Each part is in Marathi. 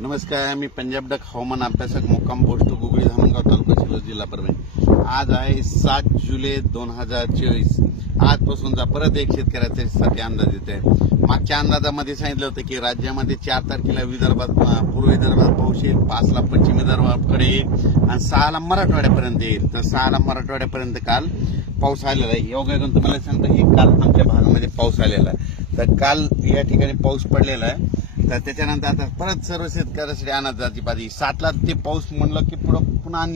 नमस्कार, मी पंजाब डक हवामान अभ्यासक मुक्काम पोस्ट गुगळी धामणगाव तालुका शिरोळ जिल्हा परभणी। आज आहे 7 जुलै 2024। आजपासूनचा परत एक शेतकऱ्यासाठी अंदाज येत आहे। मागच्या अंदाजामध्ये सांगितलं होतं की राज्यामध्ये 4 तारखेला विदर्भात पूर्व विदर्भात पाऊस येईल, 5 ला पश्चिम विदर्भाकडे येईल आणि 6 ला मराठवाड्यापर्यंत येईल। तर 6 ला मराठवाड्यापर्यंत काल पाऊस आलेला आहे। योगायोगाने तुम्हाला सांगतो की काल आमच्या भागामध्ये पाऊस आलेला आहे। तर काल या ठिकाणी पाऊस पडलेला आहे। तर त्याच्यानंतर आता परत सर्व शेतकऱ्यांसाठी अंदाजाची बाजी 7 ला ते पाऊस म्हणलं की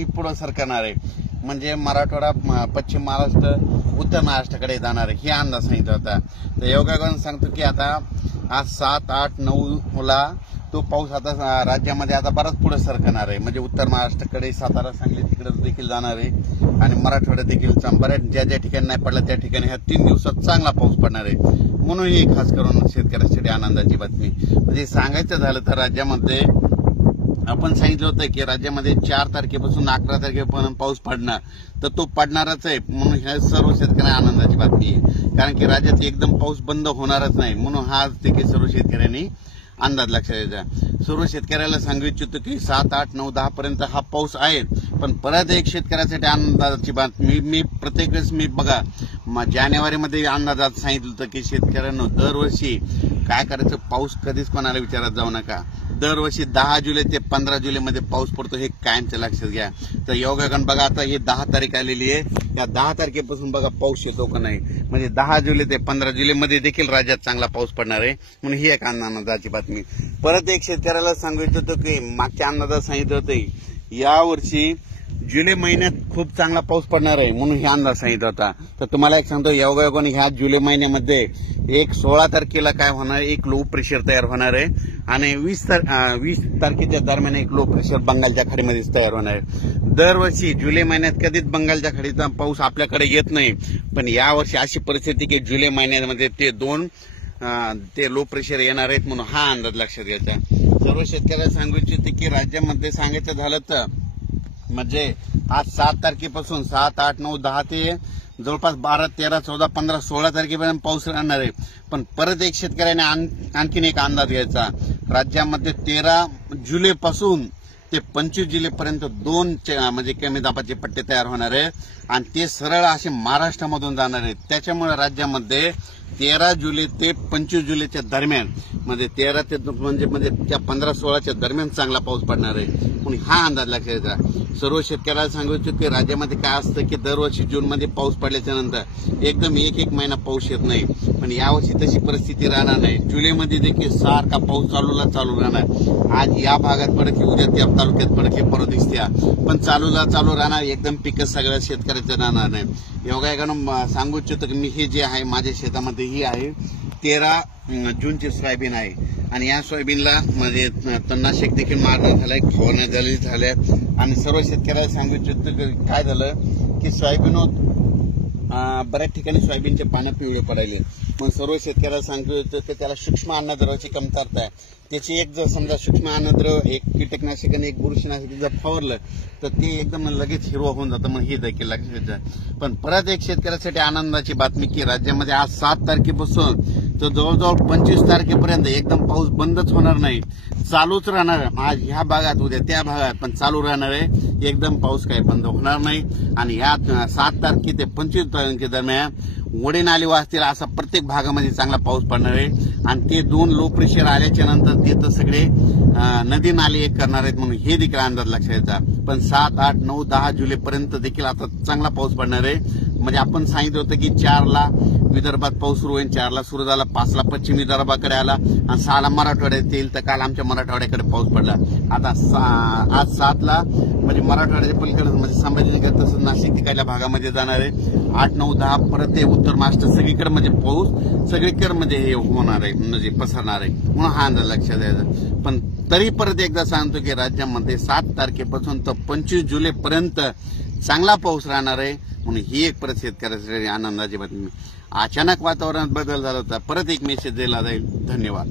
पुढे सरकणार आहे, म्हणजे मराठवाडा, पश्चिम महाराष्ट्र, उत्तर महाराष्ट्राकडे जाणार आहे, हे अंदाज सांगितला होता। तर योगायोगाने सांगतो की आता आज 7, 8, 9 ला तो पाऊस आता राज्यामध्ये आता बराच पुढे सरकणार आहे, म्हणजे उत्तर महाराष्ट्राकडे, सातारा, सांगली तिकडे देखील जाणार आहे आणि मराठवाड्यात देखील बऱ्याच ज्या ठिकाणी नाही पडला त्या ठिकाणी ह्या 3 दिवसात चांगला पाऊस पडणार आहे। म्हणून ही खास करून शेतकऱ्यांसाठी आनंदाची बातमी। म्हणजे सांगायचं झालं तर राज्यामध्ये आपण सांगितलं होतं की राज्यामध्ये 4 तारखेपासून 11 तारखेपर्यंत पाऊस पडणार, तर तो पडणारच आहे। म्हणून ह्या सर्व शेतकऱ्यांना आनंदाची बातमी आहे, कारण की राज्यात एकदम पाऊस बंद होणारच नाही। म्हणून हा देखील सर्व शेतकऱ्यांनी अंदाज लक्षात द्यायचा। सर्व शेतकऱ्याला सांगू इच्छितो की 7, 8, 9, 10 पर्यंत हा पाऊस आहे, पण परत एक शेतकऱ्यासाठी आनंदाची बातमी मी प्रत्येक वेळेस बघा जानेवारीमध्ये अंदाजात सांगितलं होतं की शेतकऱ्यांना दरवर्षी काय करायचं, पाऊस कधीच कोणाला विचारात जाऊ नका। दरवर्षी 10 जुलै ते 15 जुलैमध्ये पाऊस पडतो, हे कायमचं लक्षात घ्या। तर योगायोगाने बघा आता ही 10 तारीख आलेली आहे, या 10 तारखेपासून बघा पाऊस येतो का नाही, म्हणजे 10 जुलै ते 15 जुलैमध्ये देखील राज्यात चांगला पाऊस पडणार आहे। म्हणून ही एक आनंदाची बातमी। परत एक शेतकऱ्याला सांगू इच्छितो की मागच्या अंदाजात सांगितलं होतं यावर्षी जुलै महिन्यात खूप चांगला पाऊस पडणार आहे, म्हणून हे अंदाज सांगितला होता। तर तुम्हाला एक सांगतो योगायोगाने ह्या जुलै महिन्यामध्ये 16 तारखेला काय होणार, एक लो प्रेशर तयार होणार आहे आणि 20 तारखेच्या दरम्यान एक लो प्रेशर बंगालच्या खाडीमध्ये तयार होणार आहे। दरवर्षी जुलै महिन्यात कधीच बंगालच्या खाडीचा पाऊस आपल्याकडे येत नाही, पण यावर्षी अशी परिस्थिती की जुलै महिन्यामध्ये ते लो प्रेशर येणार आहेत, म्हणून हा अंदाज लक्षात घ्यायचा। सर्व शेतकऱ्यांना सांगू इच्छिते की राज्यामध्ये सांगायचं झालं तर म्हणजे आज 7 तारखेपासून 7, 8, 9, 10 ते जवळपास 12, 13, 14, 15, 16 तारखेपर्यंत पाऊस राहणार आहे। पण परत एक शेतकऱ्याने आणखीन एक अंदाज घ्यायचा। राज्यामध्ये 13 जुलैपासून ते 25 जुलैपर्यंत 2 म्हणजे कमी दाबाचे पट्टे तयार होणार आहे आणि ते सरळ असे महाराष्ट्रामधून जाणार आहेत। त्याच्यामुळे राज्यामध्ये 13 जुलै ते 25 जुलैच्या दरम्यान म्हणजे 13 ते म्हणजे त्या 15-16च्या दरम्यान चांगला पाऊस पडणार आहे, म्हणून हा अंदाज लक्षात घ्यायचा। सर्व शेतकऱ्याला सांगू इच्छितो की राज्यामध्ये काय असतं की दरवर्षी जूनमध्ये पाऊस पडल्याच्या नंतर एकदम एक महिना पाऊस येत नाही, पण यावर्षी तशी परिस्थिती राहणार नाही। जुलैमध्ये देखील सारखा पाऊस चालू राहणार। आज या भागात पडत, उद्या त्या तालुक्यात पडत, हे परत दिसत्या, पण चालू राहणार, एकदम पिकं सगळ्या शेतकऱ्याचं राहणार नाही। योगायोगानं सांगू इच्छितो की मी हे जे आहे माझ्या शेतामध्ये ही आहे 13 जूनची सोयाबीन आहे आणि या सोयाबीनला म्हणजे तणनाशक देखील मारण्यात झालंय, फवारण्या झाल्या आणि सर्व शेतकऱ्याला सांगू इच्छितो की काय झालं की सोयाबीन बऱ्याच ठिकाणी सोयाबीनचे पानं पिवळे पडायले। मग सर्व शेतकऱ्याला सांगू इच्छितो की त्याला सूक्ष्म अन्नद्रव्याची कमतरता आहे। त्याची एक जर समजा सूक्ष्म अन्नद्रव्य, एक कीटकनाशक आणि एक बुरशीनाशक जर फवारलं तर ते एकदम लगेच हिरवं होऊन जातं, मग हे देखील लक्षात घ्यायचं। पण परत एक शेतकऱ्यासाठी आनंदाची बातमी की राज्यामध्ये आज 7 तारखेपासून तर जवळजवळ 25 तारखेपर्यंत एकदम पाऊस बंदच होणार नाही, चालूच राहणार। आज ह्या भागात, उद्या त्या भागात, पण चालू राहणार आहे, एकदम पाऊस काही बंद होणार नाही। आणि या 7 तारखे ते 25 तारखे दरम्यान वडे नाले वाचतील असा प्रत्येक भागामध्ये चांगला पाऊस पडणार आहे आणि ते 2 लो प्रेशर आल्याच्या नंतर ते तर सगळे नदी नाले एक करणार आहेत, म्हणून हे देखील अंदाज लक्षात घ्यायचा। पण 7, 8, 9, 10 जुलैपर्यंत देखील आता चांगला पाऊस पडणार आहे। म्हणजे आपण सांगितलं होतं की 4 ला विदर्भात पाऊस सुरू होईल, 4 ला सुरू झाला, 5 ला पश्चिम विदर्भाकडे आला आणि 6 ला मराठवाड्यात येईल। तर काल आमच्या मराठवाड्याकडे पाऊस पडला। आता आज 7 ला म्हणजे मराठवाड्याच्या पलीकडे म्हणजे संभाजीनगर तसंच नाशिक तिकडल्या भागामध्ये जाणार आहे। 8, 9, 10 परत ते उत्तर महाराष्ट्र सगळीकडे म्हणजे पाऊस सगळीकडे म्हणजे हे होणार आहे, म्हणजे पसरणार आहे, म्हणून हा अंदाज लक्षात द्यायचा। पण तरी परत एकदा सांगतो की राज्यामध्ये 7 तारखेपासून तर 25 जुलैपर्यंत चांगला पाऊस राहणार आहे, म्हणून ही एक परत शेतकऱ्यासाठी आनंदाची बातमी। अचानक वातावरणात बदल झाला होता, परत एक मेसेज दिला जाईल। धन्यवाद।